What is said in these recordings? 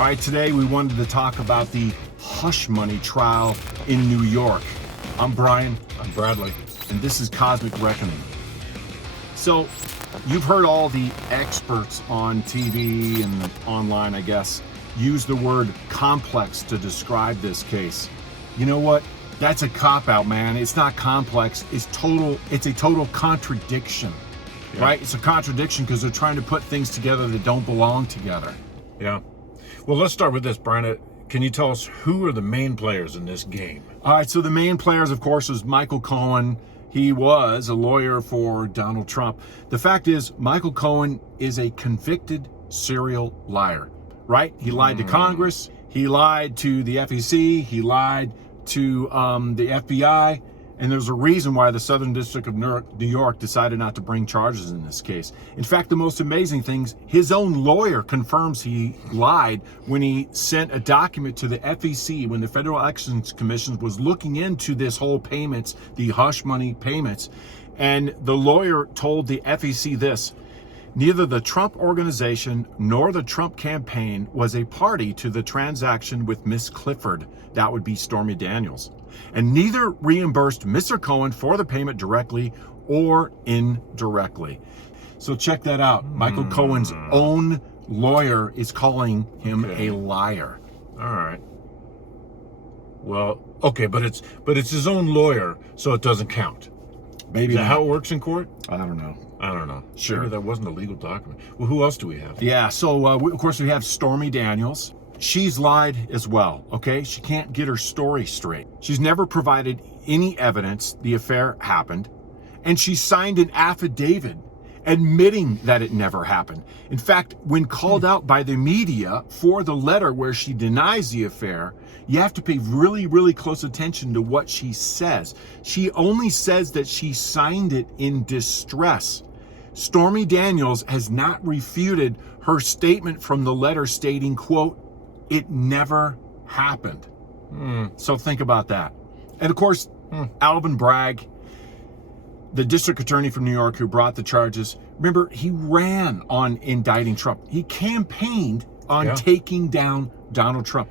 All right, today we wanted to talk about the hush money trial in New York. I'm Brian. I'm Bradley. And this is Cosmic Reckoning. So, you've heard all the experts on TV and online, I guess, use the word complex to describe this case. You know what? That's a cop-out, man. It's not complex. It's a total contradiction, right? It's a contradiction because they're trying to put things together that don't belong together. Yeah. Well, let's start with this, Brian. Can you tell us who are the main players in this game? All right, so the main players, of course, is Michael Cohen. He was a lawyer for Donald Trump. The fact is, Michael Cohen is a convicted serial liar, right? He lied to Congress. He lied to the FEC. He lied to the FBI. And there's a reason why the Southern District of New York decided not to bring charges in this case. In fact, the most amazing things, his own lawyer confirms he lied when he sent a document to the FEC when the Federal Elections Commission was looking into this whole payments, the hush money payments. And the lawyer told the FEC this: neither the Trump organization nor the Trump campaign was a party to the transaction with Miss Clifford. That would be Stormy Daniels. And neither reimbursed Mr. Cohen for the payment directly or indirectly. So check that out. Michael Cohen's own lawyer is calling him a liar. All right. Well, okay, but it's his own lawyer, so it doesn't count. Maybe Is that how it works in court? I don't know. I don't know. Sure. Maybe that wasn't a legal document. Well, who else do we have? Yeah, so of course we have Stormy Daniels. She's lied as well, okay? She can't get her story straight. She's never provided any evidence the affair happened, and she signed an affidavit admitting that it never happened. In fact, when called out by the media for the letter where she denies the affair, you have to pay really, really close attention to what she says. She only says that she signed it in distress. Stormy Daniels has not refuted her statement from the letter stating, quote, "It never happened." So think about that. And of course, Alvin Bragg, the district attorney from New York who brought the charges, remember, he ran on indicting Trump. He campaigned on taking down Donald Trump.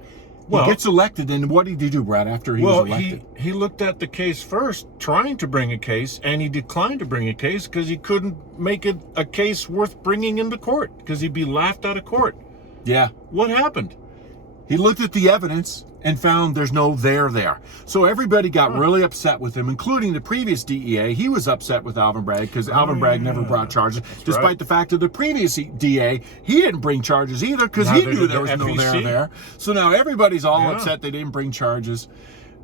He gets elected, and what did he do, Brad, after he was elected? He looked at the case first, trying to bring a case, and he declined to bring a case because he couldn't make it a case worth bringing into court because he'd be laughed out of court. Yeah. What happened? He looked at the evidence and found there's no there. So everybody got really upset with him, including the previous DEA. He was upset with Alvin Bragg because Alvin Bragg never brought charges, despite the fact that the previous DA, he didn't bring charges either because he knew there was no there. So now everybody's all upset they didn't bring charges.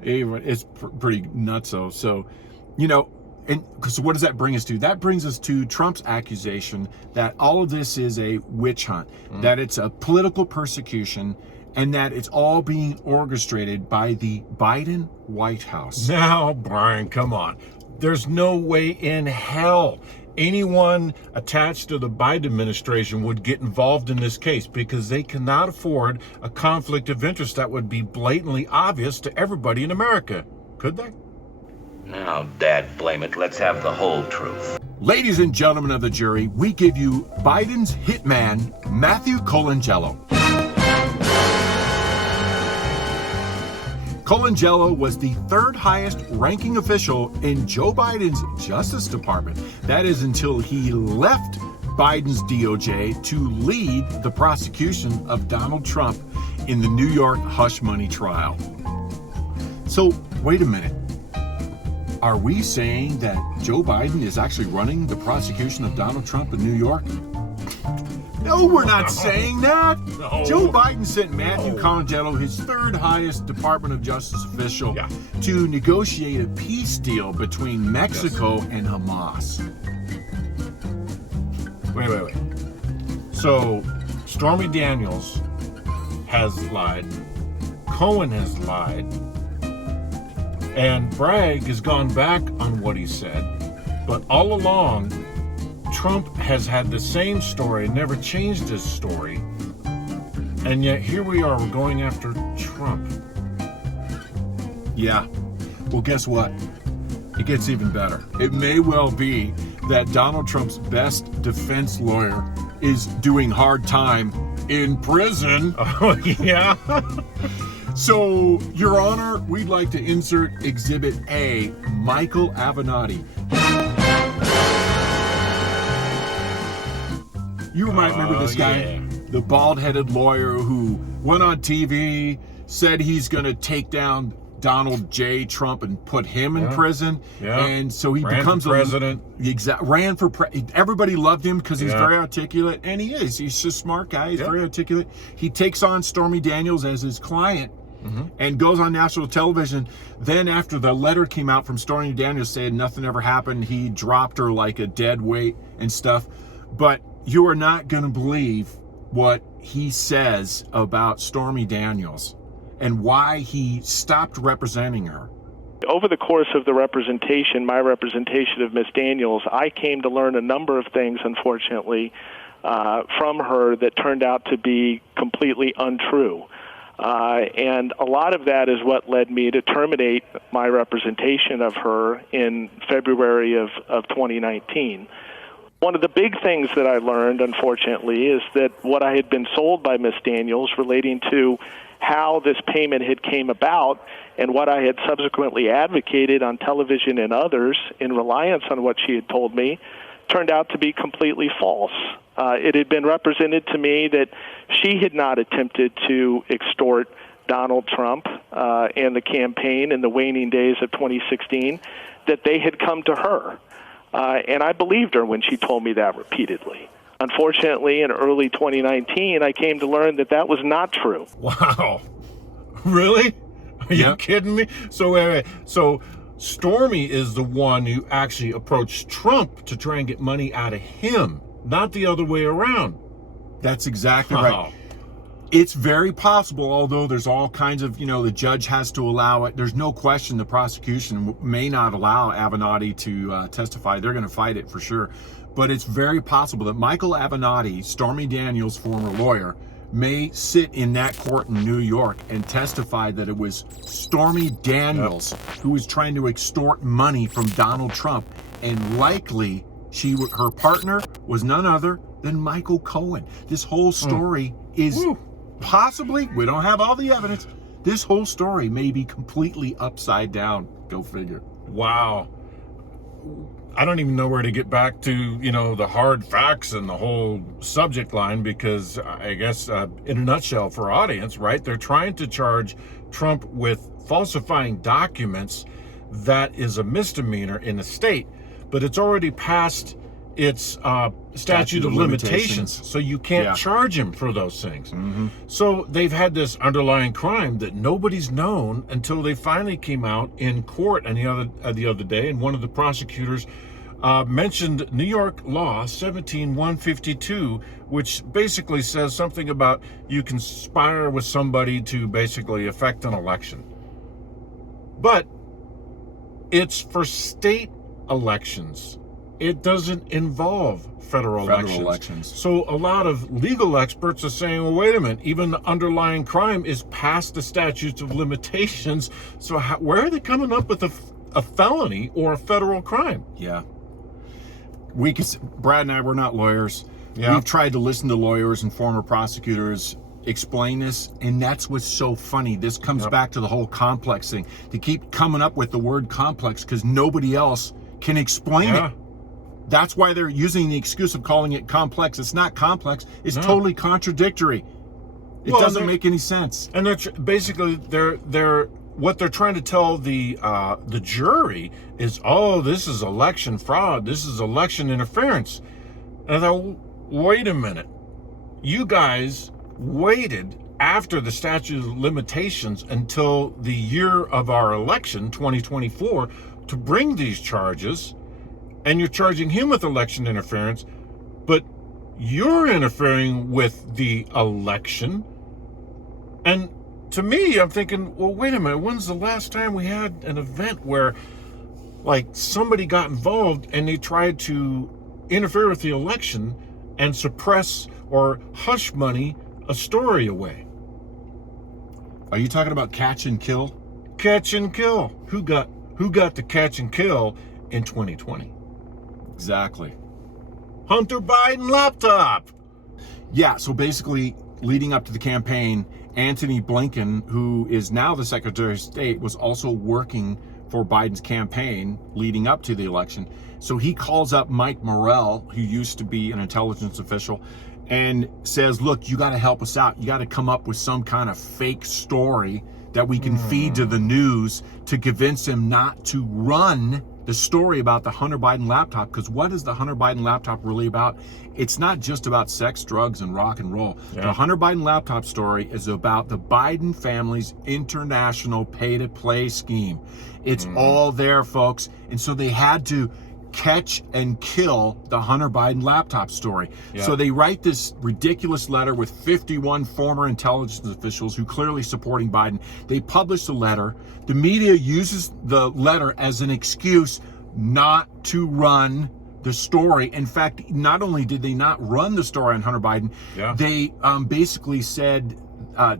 It's pretty nutso. So, you know, and so what does that bring us to? That brings us to Trump's accusation that all of this is a witch hunt, that it's a political persecution, and that it's all being orchestrated by the Biden White House. Now, Brian, come on. There's no way in hell anyone attached to the Biden administration would get involved in this case because they cannot afford a conflict of interest that would be blatantly obvious to everybody in America. Could they? Now, Dad, blame it. Let's have the whole truth. Ladies and gentlemen of the jury, we give you Biden's hitman, Matthew Colangelo. Colangelo was the third highest ranking official in Joe Biden's Justice Department. That is until he left Biden's DOJ to lead the prosecution of Donald Trump in the New York hush money trial. So, wait a minute. Are we saying that Joe Biden is actually running the prosecution of Donald Trump in New York? No, we're not saying that. No. Joe Biden sent Matthew Colangelo, his third highest Department of Justice official, to negotiate a peace deal between Mexico and Hamas. Wait. So, Stormy Daniels has lied. Cohen has lied. And Bragg has gone back on what he said. But all along, Trump has had the same story, never changed his story. And yet here we are, we're going after Trump. Yeah. Well, guess what? It gets even better. It may well be that Donald Trump's best defense lawyer is doing hard time in prison. Oh, yeah. So, Your Honor, we'd like to insert Exhibit A, Michael Avenatti. You might remember this guy, yeah. the bald-headed lawyer who went on TV, said he's going to take down Donald J. Trump and put him in prison. Yeah. And so he Ran becomes for president. Ran for everybody loved him because he's Yeah. very articulate, and he is. He's a smart guy. He's very articulate. He takes on Stormy Daniels as his client. And goes on national television. Then after the letter came out from Stormy Daniels saying nothing ever happened, he dropped her like a dead weight and stuff. But you are not going to believe what he says about Stormy Daniels and why he stopped representing her. Over the course of the representation, my representation of Ms. Daniels, I came to learn a number of things, unfortunately, from her that turned out to be completely untrue. And a lot of that is what led me to terminate my representation of her in February of 2019. One of the big things that I learned, unfortunately, is that what I had been sold by Ms. Daniels relating to how this payment had came about and what I had subsequently advocated on television and others in reliance on what she had told me turned out to be completely false. It had been represented to me that she had not attempted to extort Donald Trump and the campaign in the waning days of 2016, that they had come to her. And I believed her when she told me that repeatedly. Unfortunately, in early 2019, I came to learn that that was not true. Wow. Really? Are you kidding me? So wait. So Stormy is the one who actually approached Trump to try and get money out of him, not the other way around. That's exactly right. It's very possible, although there's all kinds of, the judge has to allow it. There's no question the prosecution may not allow Avenatti to testify. They're going to fight it for sure. But it's very possible that Michael Avenatti, Stormy Daniels' former lawyer, may sit in that court in New York and testify that it was Stormy Daniels who was trying to extort money from Donald Trump, and likely her partner was none other than Michael Cohen. This whole story is possibly, we don't have all the evidence, this whole story may be completely upside down. Go figure. Wow. I don't even know where to get back to, the hard facts and the whole subject line, because I guess in a nutshell for our audience, right, they're trying to charge Trump with falsifying documents. That is a misdemeanor in the state, but it's already passed its statute of limitations, so you can't charge him for those things. So they've had this underlying crime that nobody's known until they finally came out in court and the other day, and one of the prosecutors mentioned New York law 17152, which basically says something about you conspire with somebody to basically affect an election. But it's for state elections. It doesn't involve federal elections. So a lot of legal experts are saying, well, wait a minute, even the underlying crime is past the statutes of limitations. So where are they coming up with a felony or a federal crime? Yeah. Brad and I, we're not lawyers. Yeah. We've tried to listen to lawyers and former prosecutors explain this, and that's what's so funny. This comes back to the whole complex thing. They keep coming up with the word complex because nobody else can explain it. That's why they're using the excuse of calling it complex. It's not complex. It's totally contradictory. It doesn't make any sense. And they're basically they're what they're trying to tell the jury is, oh, this is election fraud. This is election interference. And I thought, wait a minute. You guys waited after the statute of limitations until the year of our election, 2024, to bring these charges. And you're charging him with election interference, but you're interfering with the election. And to me, I'm thinking, well, wait a minute, when's the last time we had an event where, like, somebody got involved and they tried to interfere with the election and suppress or hush money a story away? Are you talking about catch and kill? Catch and kill. Who got the catch and kill in 2020? Exactly. Hunter Biden laptop. Yeah, so basically, leading up to the campaign, Antony Blinken, who is now the Secretary of State, was also working for Biden's campaign leading up to the election. So he calls up Mike Morrell, who used to be an intelligence official, and says, look, you got to help us out. You got to come up with some kind of fake story that we can feed to the news to convince him not to run the story about the Hunter Biden laptop. Because what is the Hunter Biden laptop really about? It's not just about sex, drugs, and rock and roll. Yeah. The Hunter Biden laptop story is about the Biden family's international pay-to-play scheme. It's all there, folks. And so they had to catch and kill the Hunter Biden laptop story. Yeah. So they write this ridiculous letter with 51 former intelligence officials who clearly supporting Biden. They publish the letter. The media uses the letter as an excuse not to run the story. In fact, not only did they not run the story on Hunter Biden, they basically said,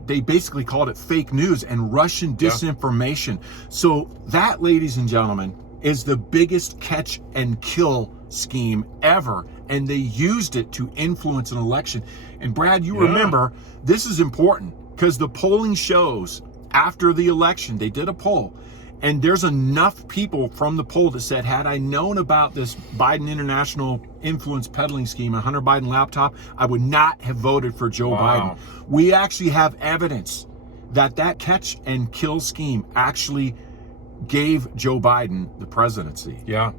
they basically called it fake news and Russian disinformation. So that, ladies and gentlemen, is the biggest catch and kill scheme ever, and they used it to influence an election. And Brad, you remember, this is important because the polling shows after the election, they did a poll, and there's enough people from the poll that said, had I known about this Biden international influence peddling scheme, a Hunter Biden laptop, I would not have voted for Joe Biden. We actually have evidence that that catch and kill scheme actually gave Joe Biden the presidency. Yeah.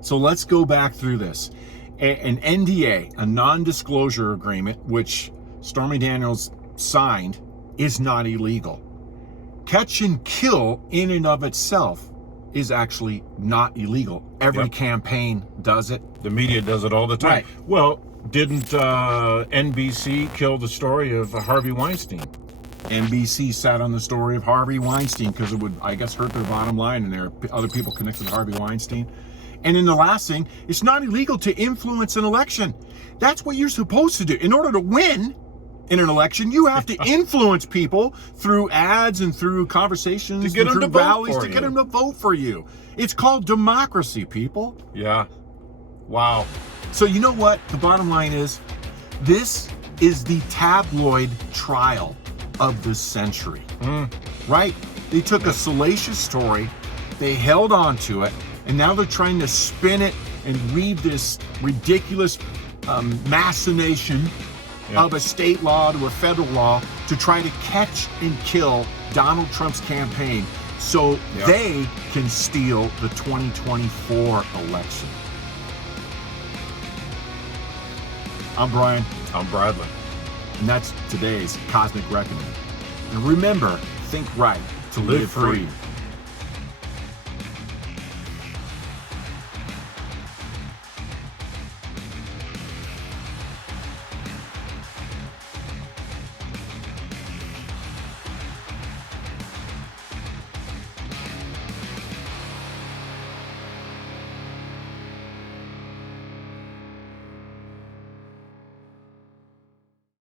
So let's go back through this. An NDA, a non-disclosure agreement, which Stormy Daniels signed, is not illegal. Catch and kill in and of itself is actually not illegal. Every campaign does it. The media does it all the time. Right. Well, didn't NBC kill the story of Harvey Weinstein? NBC sat on the story of Harvey Weinstein because it would, I guess, hurt their bottom line, and there are other people connected to Harvey Weinstein. And then the last thing, it's not illegal to influence an election. That's what you're supposed to do. In order to win in an election, you have to influence people through ads and through conversations, to get them through to vote rallies, for to you. get them to vote for you. It's called democracy, people. Yeah. Wow. So you know what? The bottom line is, this is the tabloid trial of the century, right? They took a salacious story, they held on to it, and now they're trying to spin it and weave this ridiculous machination of a state law to a federal law to try to catch and kill Donald Trump's campaign so they can steal the 2024 election. I'm Brian. I'm Bradley. And that's today's Cosmic Reckoning. And remember, think right to live free.